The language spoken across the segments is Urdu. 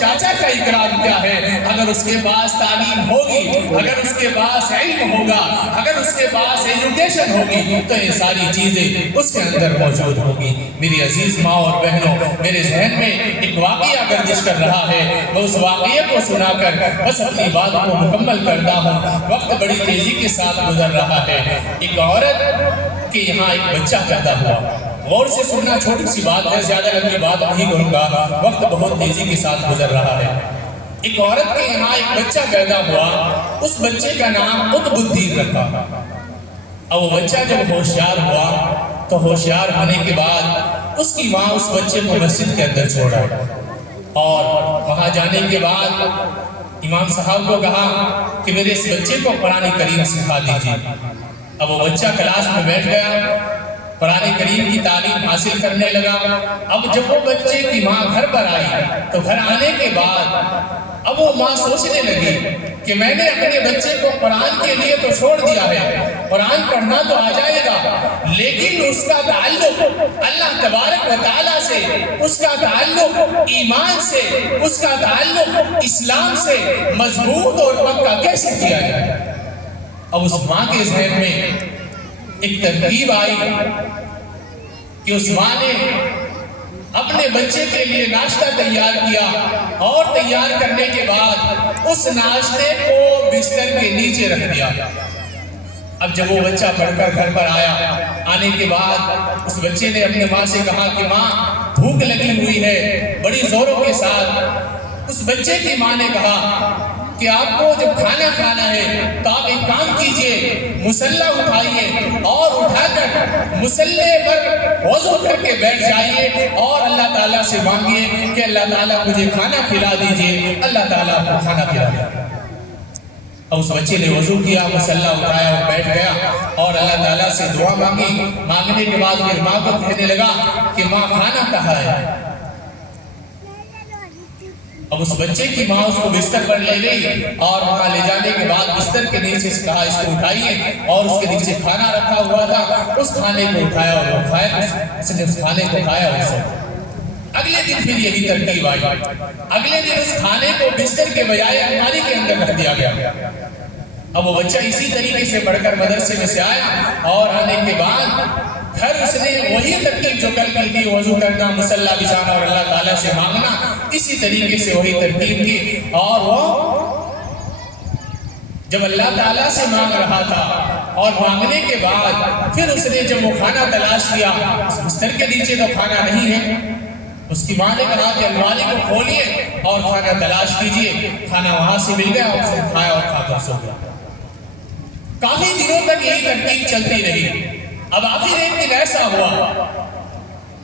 چاچا کا اکرام کیا ہے؟ اگر اس کے پاس تعلیم ہوگی، اگر اس کے پاس علم ہوگا، اگر اس کے پاس ایجوکیشن ہوگی تو یہ ساری چیزیں اس کے اندر موجود ہوگی۔ میری عزیز ماں اور بہنوں، میرے ذہن میں ایک واقعہ گردش کر رہا ہے، میں اس واقعے کو سنا کر بس اپنی بات کو مکمل کرتا ہوں۔ وقت بڑی تیزی کے ساتھ گزر رہا ہے۔ ایک عورت کے یہاں ایک بچہ پیدا ہوا۔ غور سے سننا، چھوٹی سی بات ہے، زیادہ لمبی بات نہیں کروں گا، وقت بہت تیزی کے ساتھ گزر رہا ہے۔ ایک عورت کے یہاں ایک بچہ پیدا ہوا، اس بچے کا نام قطب الدین رکھا۔ اب وہ بچہ جب ہوشیار ہوا تو ہوشیار ہونے کے بعد اس کی ماں اس بچے کو مسجد کے اندر چھوڑا، اور وہاں جانے کے بعد امام صاحب کو کہا کہ میرے اس بچے کو قرآن کریم سکھا دیجیے۔ اب وہ بچہ کلاس میں بیٹھ گیا، قرآن کریم کی تعلیم حاصل کرنے لگا۔ اب جب وہ بچے کی ماں گھر پر آئی تو گھر آنے کے بعد اب وہ ماں سوچنے لگی کہ میں نے اپنے بچے کو قرآن کے لیے تو چھوڑ دیا ہے، قرآن پڑھنا تو آ جائے گا، لیکن اس کا تعلق اللہ تبارک و تعالیٰ سے، اس کا تعلق ایمان سے، اس کا تعلق اسلام سے مضبوط اور پکا کیسے کیا جائے؟ اب اس ماں کے ذہن میں ایک ترکیب آئی کہ اس ماں نے اپنے بچے کے لیے ناشتہ تیار کیا، اور تیار کرنے کے بعد اس ناشتے کو بستر کے نیچے رکھ دیا۔ اب جب وہ بچہ پڑھ کر گھر پر آیا، آنے کے بعد اس بچے نے اپنے ماں سے کہا کہ ماں بھوک لگی ہوئی ہے، بڑی زوروں کے ساتھ۔ اس بچے کی ماں نے کہا کہ آپ کو جب کھانا کھانا ہے تو آپ ایک کام کیجئے، مصلی اٹھائیے اور اٹھا کر مصلی پر وضو کر کے بیٹھ جائیے اور اللہ تعالیٰ سے مانگیے کہ اللہ تعالیٰ مجھے کھانا کھلا دیجئے، اللہ تعالیٰ آپ کو کھانا کھلا دیا۔ اب اس بچے نے وضو کیا، مصلی اٹھایا اور بیٹھ گیا اور اللہ تعالیٰ سے دعا مانگی۔ مانگنے کے بعد پھر ماں کو کہنے لگا کہ ماں کھانا کہاں ہے؟ اب اس بچے کی ماں اس کو بستر پر لے گئی، اور وہاں لے جانے کے بعد بستر کے نیچے سے کہا اس کو اٹھائیے، اور اس کے نیچے کھانا رکھا ہوا تھا، اس کھانے کو اٹھایا اور وہ کھایا، اس نے اس کھانے کو کھایا اور سو۔ اگلے دن پھر یہی ترکیب آئی، اگلے دن اس کھانے کو بستر کے بجائے الماری کے اندر رکھ دیا گیا۔ اب وہ بچہ اسی طریقے سے پڑھ کر مدرسے میں سے آیا، اور آنے کے بعد گھر اس نے وہی ترکیب جو کل کی تھی، وضو کرنا، مصلی بچھانا اور اللہ تعالیٰ سے مانگنا، اسی طریقے سے وہی ترکیب کی، اور وہ جب اللہ تعالیٰ سے مانگ رہا تھا اور مانگنے کے بعد پھر اس نے جب وہ کھانا تلاش کیا، اس بستر کے نیچے تو کھانا نہیں ہے۔ اس کی ماں نے کہا کہ الماری کو کھولیے اور کھانا تلاش کیجئے، کھانا وہاں سے مل گیا اور اس نے کھایا اور کھا کر سو گیا۔ کافی دنوں تک یہی ترکیب چلتی رہی۔ اب آخر ایک دن ایسا ہوا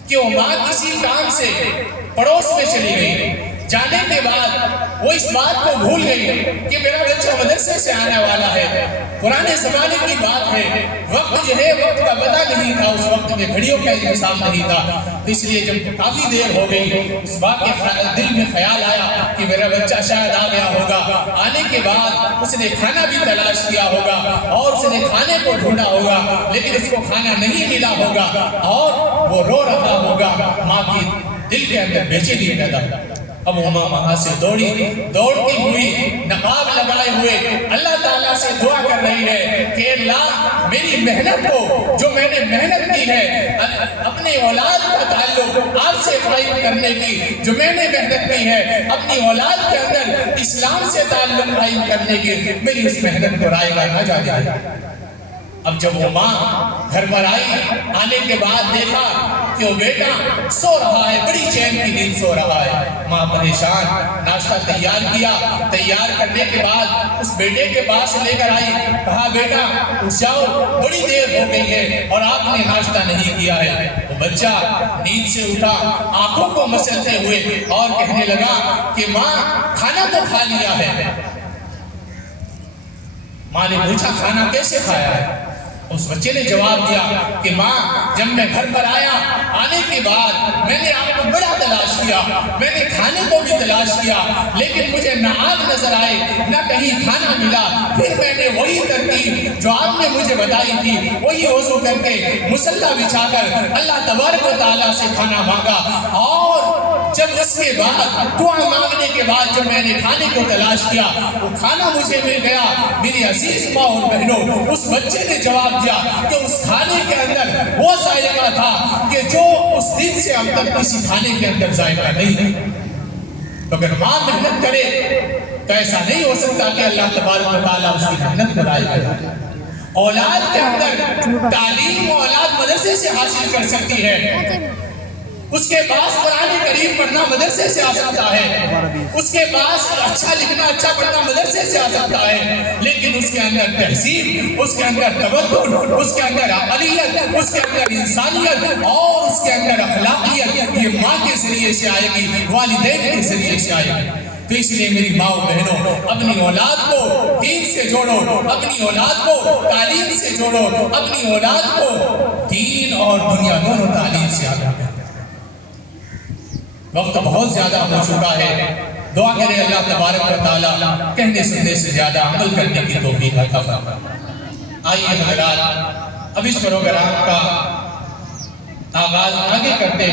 کہ وہ ماں کسی کام سے پڑوس میں چلی گئی، جانے کے بعد وہ اس بات کو بھول گئی کہ میرا بچہ مدرسے سے آنے والا ہے، پرانے زمانے کی بات ہے، وقت جو ہے وقت کا پتہ نہیں تھا، اس وقت میں گھڑیوں کا انتظام نہیں تھا، اس لیے جب کافی دیر ہو گئی اس بات کے دل میں خیال آیا کہ میرا بچہ شاید آ گیا ہوگا۔ آنے کے بعد اس نے کھانا بھی تلاش کیا ہوگا اور اس نے کھانے کو ڈھونڈا ہوگا، لیکن اس کو کھانا نہیں ملا ہوگا اور وہ رو رہا ہوگا۔ ماں کی دل کے اندر بے چینی پیدا ہوا۔ اب وہ ماں وہاں سے دوڑتی ہوئی نقاب لگائے ہوئے اللہ تعالیٰ سے دعا کر رہی ہے کہ اللہ میری محنت کو، جو میں نے محنت کی ہے اپنی اولاد کا تعلق آپ سے قائم کرنے کی، جو میں نے محنت کی ہے اپنی اولاد کے اندر اسلام سے تعلق قائم کرنے کی، میری اس محنت کو رائے گا نہ جائے۔ اب جب وہ ماں گھر پر آئی، آنے کے بعد دیکھا کہ وہ بیٹا سو رہا ہے، بڑی چین کی نیند سو رہا ہے۔ ماں پریشان، ناشتہ تیار کیا، تیار کرنے کے بعد اس بیٹے کے پاس لے کر آئی، کہا بیٹا اٹھ جاؤ، بڑی دیر ہو گئی ہے اور آپ نے ناشتہ نہیں کیا ہے۔ وہ بچہ نیند سے اٹھا، آنکھوں کو مسلتے ہوئے اور کہنے لگا کہ ماں کھانا تو کھا لیا ہے۔ ماں نے پوچھا کھانا کیسے کھایا ہے؟ اس بچے نے جواب دیا کہ ماں جب میں گھر پر آیا، آنے کے بعد میں نے آپ کو بڑا تلاش کیا، میں نے کھانے کو بھی تلاش کیا، لیکن مجھے نہ آگ نظر آئے نہ کہیں کھانا ملا۔ پھر میں نے وہی ترکیب جو آپ نے مجھے بتائی تھی، وہی وضو کر کے مصلی بچھا کر اللہ تبارک و تعالیٰ سے کھانا مانگا، اور جب اس کے بعد دعا مانگنے کے بعد جب میں نے کھانے کو تلاش کیا وہ کھانا مجھے مل گیا، میری عزیز ماں اور بہنوں، اس بچے نے جواب دیا کہ اس کھانے کے اندر وہ ذائقہ تھا کہ جو اس دن سے اب تک کسی کھانے کے اندر ذائقہ نہیں ہے۔ تو اگر ماں محنت کرے تو ایسا نہیں ہو سکتا کہ اللہ تبارک و تعالیٰ اس کی محنت برائے گا۔ اولاد کے اندر تعلیم اولاد مدرسے سے حاصل کر سکتی ہے، اس کے پاس قرآن کریم پڑھنا مدرسے سے آ سکتا ہے، اس کے پاس اچھا لکھنا اچھا پڑھنا مدرسے سے آ سکتا ہے، لیکن اس کے اندر تہذیب، اس کے اندر تمدن، اس کے اندر عقلیت، اس کے اندر انسانیت اور اس کے اندر اخلاقیت یہ ماں کے ذریعے سے آئے گی، والدین کے ذریعے سے آئے گی۔ تو اس لیے میری ماں و بہنوں اپنی اولاد کو دین سے جوڑو، اپنی اولاد کو تعلیم سے جوڑو، اپنی اولاد کو دین اور دنیا دونوں تعلیم سے آگے بڑھو۔ وقت بہت زیادہ ہو چکا ہے، دعا کریں اللہ تبارک و تعالیٰ کہنے سننے سے زیادہ عمل کرنے کی توفیق عطا فرمائے۔ آئیے حضرات اب اس پروگرام کا آغاز آگے کرتے ہیں۔